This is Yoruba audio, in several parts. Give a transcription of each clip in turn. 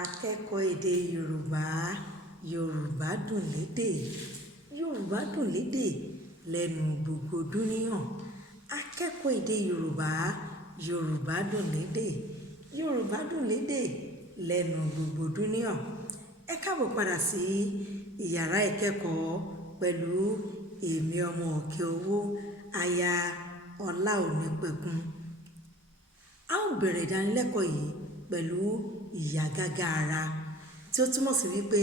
Akẹ́kọ̀ọ́ èdè Yorùbá. Yorùbá dùn lédè. Yorùbá dùn lédè lẹ́nu gbogbo dúníyàn. Akẹ́kọ̀ọ́ èdè Yorùbá. Yorùbá dùn lédè. Yorùbá dùn lédè lẹ́nu gbogbo dúníyàn. Ẹ káàbọ̀ padà sí ìyàrá ìkẹ́kọ̀ọ́ pẹ̀lú èmi ọmọ òkè owó aya Ọláonípẹ̀kun. A ó bẹ̀rẹ̀ ìdánilẹ́kọ̀ọ́ yìí pẹ̀lú ìyágágá ara tí ó túmọ̀ sí wípé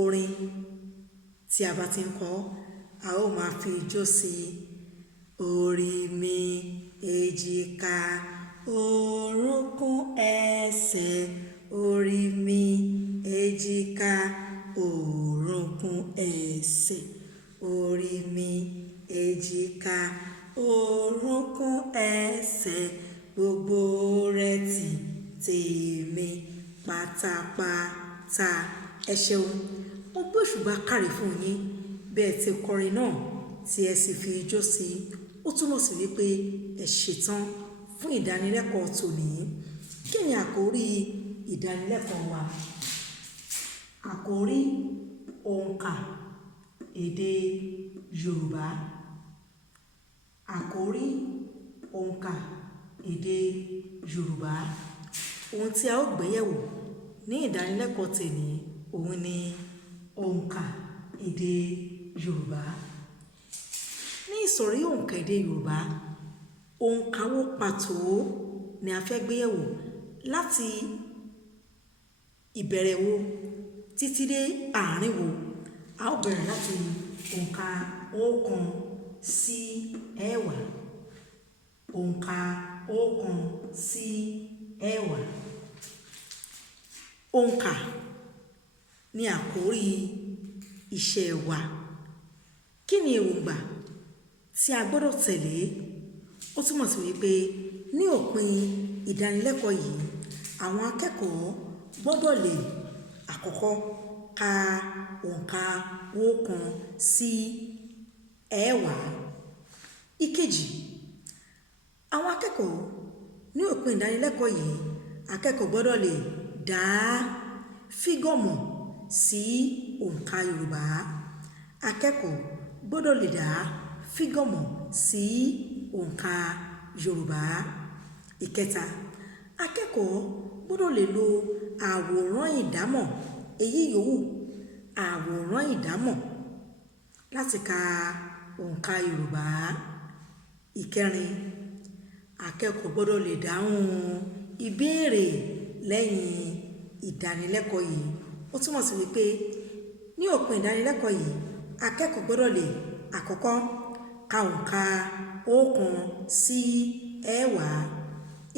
orin tí a bá ti ń kọ a ó máa fi ijó sí i. Orí mi, èjìká, orúnkún, ẹsẹ̀. Orí mi, èjìká, orúnkún, ẹsẹ̀. Orí mi, èjìká, orúnkún, ẹsẹ̀. Gbogbo rẹ̀ ti tèmi pátápátá. Ẹ ṣeun. Mo gbé òṣùbà káre fún yín bẹ́ẹ̀ ti kọrin náà tí ẹ sì fi ijó sí i. Ó túmọ̀ sí wípé ẹ ṣetán fún ìdánilẹ́kọ̀ọ́ tòní. Kí ni àkórí ìdánilẹ́kọ̀ọ́ wa? Àkórí òǹkà èdè Yorùbá. Àkórí òǹkà èdè Yorùbá. Ohun tí a ó gbé yẹ̀wò ní ìdánilẹ́kọ̀ọ́ tòní òun ni òǹkà èdè Yorùbá. Ní ìsọ̀rí òǹkà èdè Yorùbá, òǹkà wo pàtó ni a fẹ́ gbé yẹ̀wò láti ìbẹ̀rẹ̀ wo títí dé àárín wo. A ó bẹ̀rẹ̀ láti òǹkà 1 sí 10. Òǹkà 1 sí 10. Òǹkà ni àkórí iṣẹ́ wa. Kí ni èròǹgbà tí a gbọ́dọ̀ tẹ̀lé? Ó túmọ̀ sí wípé ní òpin ìdánilẹ́kọ̀ọ́ yìí àwọn akẹ́kọ̀ọ́ gbọ́dọ̀ lè àkọ́kọ́ ka òǹkà 1 sí 10. Ìkejì, àwọn akẹ́kọ̀ọ́ ní òpin ìdánilẹ́kọ̀ọ́ yìí akẹ́kọ̀ọ́ gbọ́dọ̀ lè dá fígọ̀ mọ̀ sí òǹkà Yorùbá. Akẹ́kọ̀ọ́ gbọ́dọ̀ lè dá fígọ̀ mọ̀ sí òǹkà Yorùbá. Ìkẹta, akẹ́kọ̀ọ́ gbọ́dọ̀ lè lo àwòrán ìdámọ̀ èyí yòówù àwòrán ìdámọ̀ láti ka òǹkà Yorùbá. Ìkẹrin, akẹ́kọ̀ọ́ gbọ́dọ̀ lè dáhùn ìbéèrè lẹ́yìn ìdánilẹ́kọ̀ọ́ yìí. Ó túmọ̀ sí wípé ní òpin ìdánilẹ́kọ̀ọ́ yìí akẹ́kọ̀ọ́ gbọ́dọ̀ lè àkọ́kọ́ ka òǹkà 1 sí 10.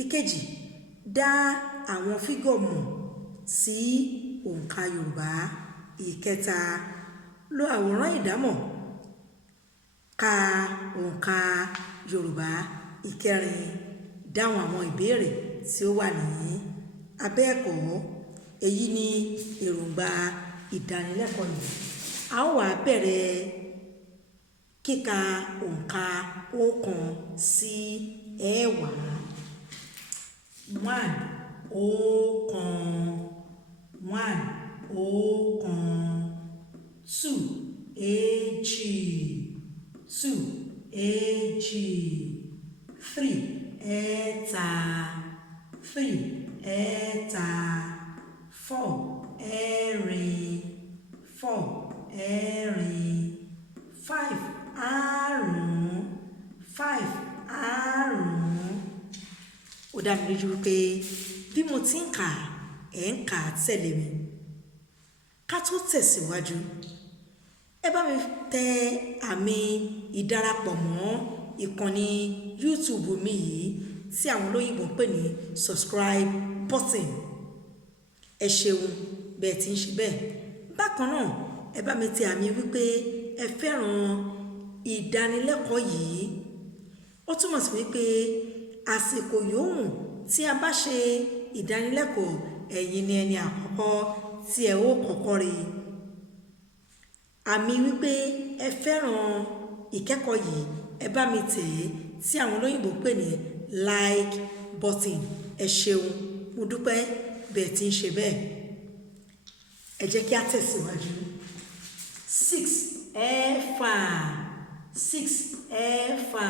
Ìkejì, dá àwọn fígọ̀ mọ̀ sí òǹkà Yorùbá. Ìkẹta, lo àwòrán ìdámọ̀ ka òǹkà Yorùbá. Ìkẹrin, dáhùn àwọn ìbéèrè tí ó wà ní abẹ́ ẹ̀kọ́. Èyí ni èròǹgbà ìdánilẹ́kọ̀ọ́ yìí. A ó wá bẹ̀rẹ̀ kíka òǹkà 1 sí 10. 1 ọ̀kan. 1 ọ̀kan. 2 èjì. 2 èjì. 3 ẹ̀ta. 3 ẹ̀ta. 4 ẹ̀rin. 4 ẹ̀rin. 5 àrún. 5 àrún. Ó dá mi lójú wípé bí mo ti ń kà ẹ̀ ń kà tẹ̀lé mi. Ká tó tẹ̀síwájú, ẹ bá mi tẹ àmì ìdarapọ̀ mọ́ ìkànnì YouTube mi yìí tí àwọn olóyìnbó ń pè ní subscribe button. Ẹ ṣeun bẹ́ẹ̀ tí ń ṣe bẹ́ẹ̀. Bákan náà ẹ bá mi tẹ àmì wípé ẹ fẹ́ràn ìdánilẹ́kọ̀ọ́ yìí. Ó túmọ̀ sí wípé àsìkò yòówù tí a bá ṣe ìdánilẹ́kọ̀ọ́ ẹ̀yin ni ẹni àkọ́kọ́ tí ẹ ó kọ́kọ́ rí. Àmì wípé ẹ fẹ́ràn ìkẹ́kọ̀ọ́ yìí ẹ bá mi tẹ̀ tí àwọn olóyìnbó ń pè ní like button. Ẹ ṣeun, mo dúpẹ́ bẹ́ẹ̀ tí ń ṣe bẹ́ẹ̀ ẹ jẹ́ kí a tẹ̀síwájú 6 ẹ̀fà 6 ẹ̀fà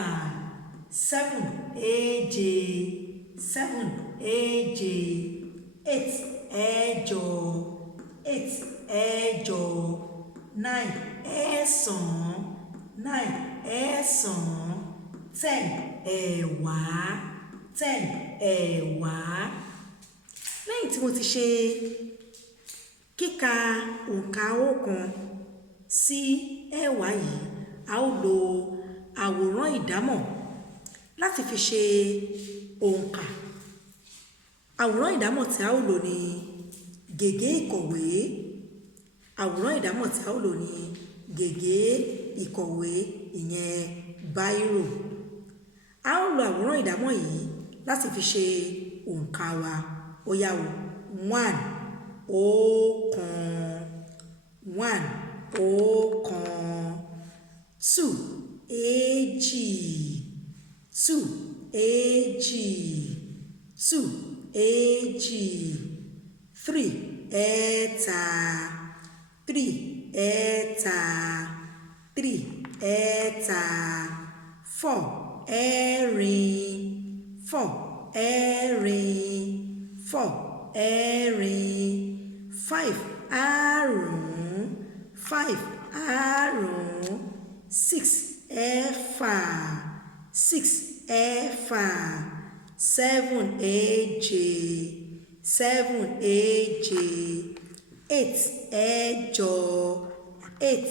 7 èje 7 èje 8 ẹ̀jọ 8 ẹ̀jọ 9 ẹ̀sán 9 ẹ̀sán 10 ẹ̀wá 10 ẹ̀wá. Lẹ́yìn tí mo ti ṣe kíka òǹkà ọ̀kan sí ẹ̀wá yìí a ó lo àwòrán ìdámọ̀ láti fi ṣe òǹkà. Àwòrán ìdámọ̀ tí a ó lò ní gègé ìkọ̀wé. Àwòrán ìdámọ̀ tí a ó lò ní gègé ìkọ̀wé ìyẹn báírò. A ó lo àwòrán ìdámọ̀ yìí láti fi ṣe òǹkà wa. Ó yá o 1 ọ̀kan 1 ọ̀kan 2 èjì 2 èjì 2 èjì 3 ẹ̀ta 3 ẹ̀ta 3 ẹ̀ta 4 ẹ̀rin 4 ẹ̀rin 4 ẹ̀rin 5 àrún 5 àrún 6 ẹ̀fà 6 ẹ̀fà 7 èje 7 èje 8 ẹ̀jọ 8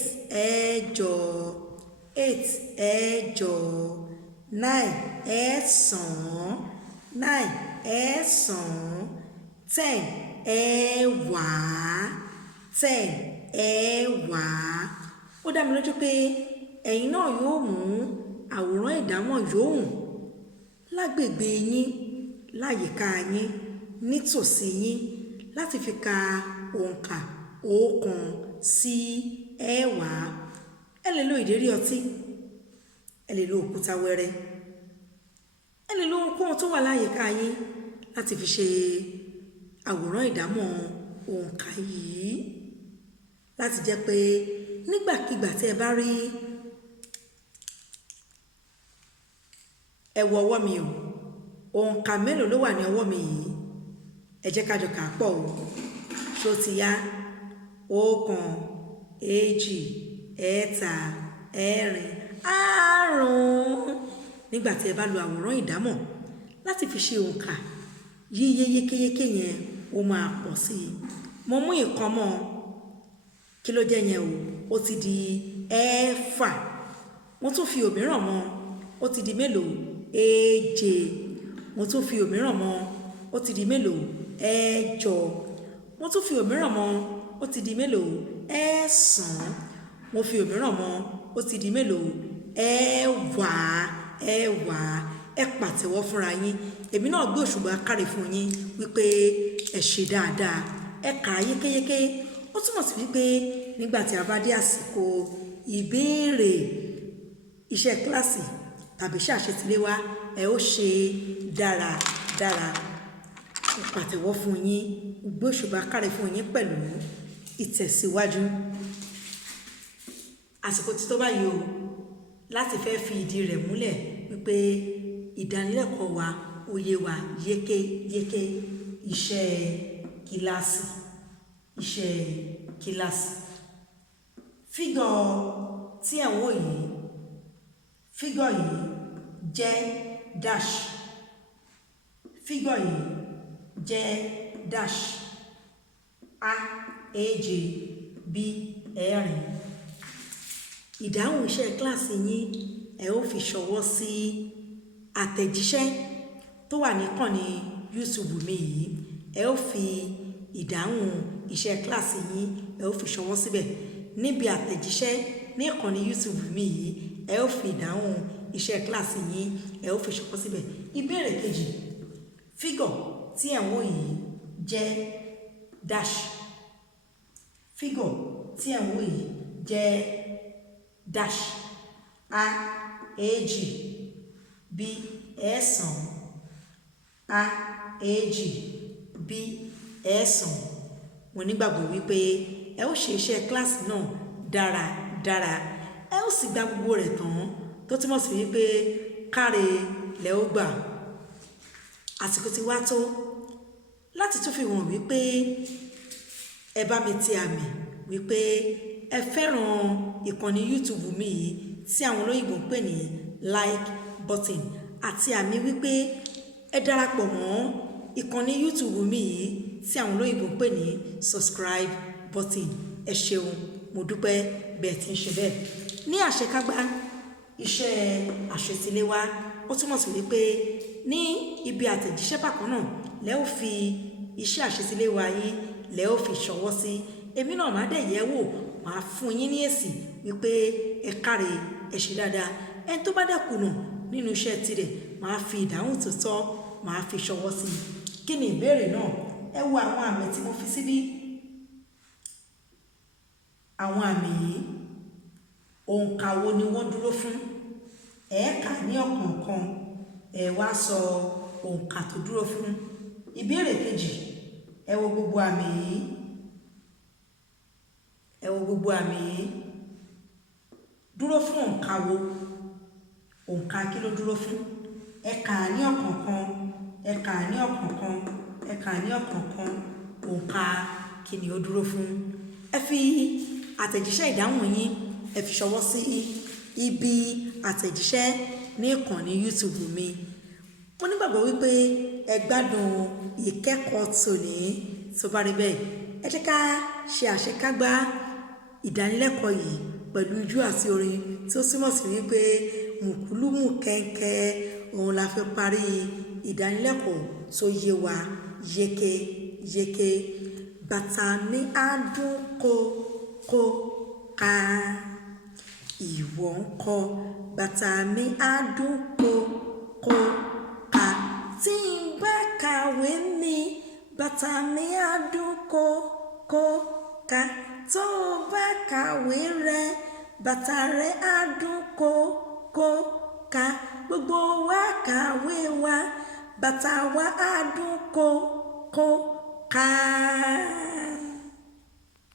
ẹ̀jọ 8 ẹ̀jọ 9 ẹ̀sán 9 ẹ̀sán 10 ẹ̀wá 10 ẹ̀wá. Ó dá mi lójú pé ẹ̀yin náà yóò mú àwòrán ìdámọ̀ yòówù lágbègbè yín láyìíká yín nítòsí yín láti fi ka òǹkà ọ̀kan sí ẹ̀wá. Ẹ lè lo ìdérí ọtí, ẹ lè lo òkúta wẹ́rẹ́, ẹ lè lo ohunkóhun tó wà láyìíká yín láti fi ṣe àwòrán ìdámọ̀ òǹkà yìí láti jẹ́ pé nígbàkigbà tí ẹ bá rí ẹ wo ọwọ́ mi o, òǹkà mélòó ló wà ní ọwọ́ mi yìí? Ẹ jẹ́ ká jọ kà á pọ̀ o. Ṣó ti yá? Ọ̀kan èjì ẹ̀ta ẹ̀rin àrún. Nígbà tí ẹ bá lo àwòrán ìdámọ̀ láti fi ṣe òǹkà yíyé yékéyéké yẹn ó máa pọ̀ sí i. Mo mú ìkan mọ́ kí ló jẹ́ yẹn o, ó ti di ẹ̀fà. Mo tún fi òmíràn mọ́, ó ti di mélòó? Èje. Mo tún fi òmíràn mọ́, ó ti di mélòó? Ẹ̀jọ. Mo tún fi òmíràn mọ́, ó ti di mélòó? Ẹ̀sán. Mo fi òmíràn mọ́, ó ti di mélòó? Ẹ̀wá. Ẹ̀wá. Ẹ pàtẹ́wọ́ fúnra yín. Èmi náà gbé òṣùbà káre fún yín wípé ẹ ṣe dáadáa, ẹ kà á yékéyéké. Ó túmọ̀ sí wípé nígbà tí a bá dé àsìkò ìbéèrè iṣẹ́ kíláàsì tàbí iṣẹ́ àṣetiléwá ẹ ó ṣe dáradára. Ẹ pàtẹ́wọ́ fún yín, gbé òṣùbà káre fún yín pẹ̀lú ìtẹ̀síwájú. Àsìkò tí tó báyìí o láti fẹ́ fi ìdí rẹ̀ múlẹ̀ wípé ìdánilẹ́kọ̀ọ́ wa ó yé wa yékéyéké. Iṣẹ́ kíláàsì, iṣẹ́ kíláàsì. Fígọ̀ tí ẹ̀ ń wò yìí, fígọ̀ yìí jẹ́ dash. Fígọ̀ yìí jẹ́ dash. A èje B ẹ̀rin. Ìdáhùn iṣẹ́ kíláàsì yín ẹ ó fi ṣọwọ́ sí àtẹ̀jíṣẹ́ tó wà níkànnì YouTube mi yìí. Ẹ ó fi ìdáhùn iṣẹ́ kíláàsì yín ẹ ó fi ṣọwọ́ síbẹ̀. Níbi àtẹ̀jíṣẹ́ ní ìkànnì YouTube mi yìí ẹ ó fi ìdáhùn iṣẹ́ kíláàsì yín ẹ ó fi ṣọwọ́ síbẹ̀. Ìbéèrè kejì, fígọ̀ tí ẹ̀ ń wò yìí jẹ́ dash. Fígọ̀ tí ẹ̀ ń wò yìí jẹ́ dash. A èjì B ẹ̀sán. A èjì B ẹ̀ẹ́sàn. Mo nígbàgbọ́ wípé ẹ ó ṣe iṣẹ́ kíláàsì náà dáradára, ẹ ó sì gba gbogbo rẹ̀ tán, tó túmọ̀ sí wípé káre lẹ ó gbà. Àsìkò ti wá tó láti tún fi hàn wípé ẹ bá mi ti àmì wípé ẹ fẹ́ràn ìkànnì YouTube mi yìí tí àwọn olóyìnbó ń pè ní like button, àti àmì wípé ẹ darapọ̀ mọ́ ìkànnì YouTube mi yìí tí àwọn olóyìnbó ń pè ní subscribe button. Ẹ ṣeun, mo dúpẹ́ bẹ́ẹ̀ tí ń ṣe bẹ́ẹ̀. Ní àṣekágbá iṣẹ́ àṣetiléwá, ó túmọ̀ sí wípé ní ibi àtẹ̀jíṣẹ́ bákan náà lẹ́ ó fi iṣẹ́ àṣetiléwá yín lẹ́ ó fi ṣọwọ́ sí. Èmi náà máa dẹ̀ yẹ̀ wò, máa fún yín ní èsì wípé ẹ káre, ẹ ṣe dáadáa. Ẹni tó bá dẹ̀ kùnà nínú iṣẹ́ tirẹ̀, máa fi ìdáhùn tó tọ́ máa fi ṣọwọ́ sí. Kí ni ìbéèrè náà? Ẹ wo àwọn àmì tí mo fi síbí. Àwọn àmì yìí, òǹkà wo ni wọ́n dúró fún? Ẹ kà ní ọ̀kọ̀ọ̀kan, ẹ wá sọ òǹkà tó dúró fún. Ìbéèrè kejì, ẹ wo gbogbo àmì yìí. Ẹ wo gbogbo àmì yìí. Dúró fún òǹkà wo? Òǹkà kí ló dúró fún? Ẹ kà ní ọ̀kọ̀ọ̀kan, ẹ kà ní ọ̀kọ̀ọ̀kan, ẹ kà ní ọ̀kọ̀ọ̀kan. Òǹkà kí ni ó dúró fún? Ẹ fi àtẹ̀jíṣẹ́ ìdáhùn yín, ẹ fi ṣọwọ́ sí ibi àtẹ̀jíṣẹ́ ní ìkànnì YouTube mi. Mo nígbàgbọ́ wípé ẹ gbádùn ìkẹ́kọ̀ọ́ tòní. Tó bá rí bẹ́ẹ̀, ẹ jẹ́ ká ṣe àṣekágbá ìdánilẹ́kọ̀ọ́ yìí pẹ̀lú ijó àti orin tí ó túmọ̀ sí wípé mùkúlùmù kẹ́ńkẹ́ òun la fi parí ìdánilẹ́kọ̀ọ́ tó yé wa yékéyéké. Bàtà mi á dún kó ká, ìwọ ńkọ́? Bàtà mi á dún kó ká. Tí n bá kàwé mi, bàtà mi á dún kó ká. Tó o bá kàwé rẹ, bàtà rẹ á dún kó ká. Gbogbo wa kàwé wa, bàtà wa á dún kó ká.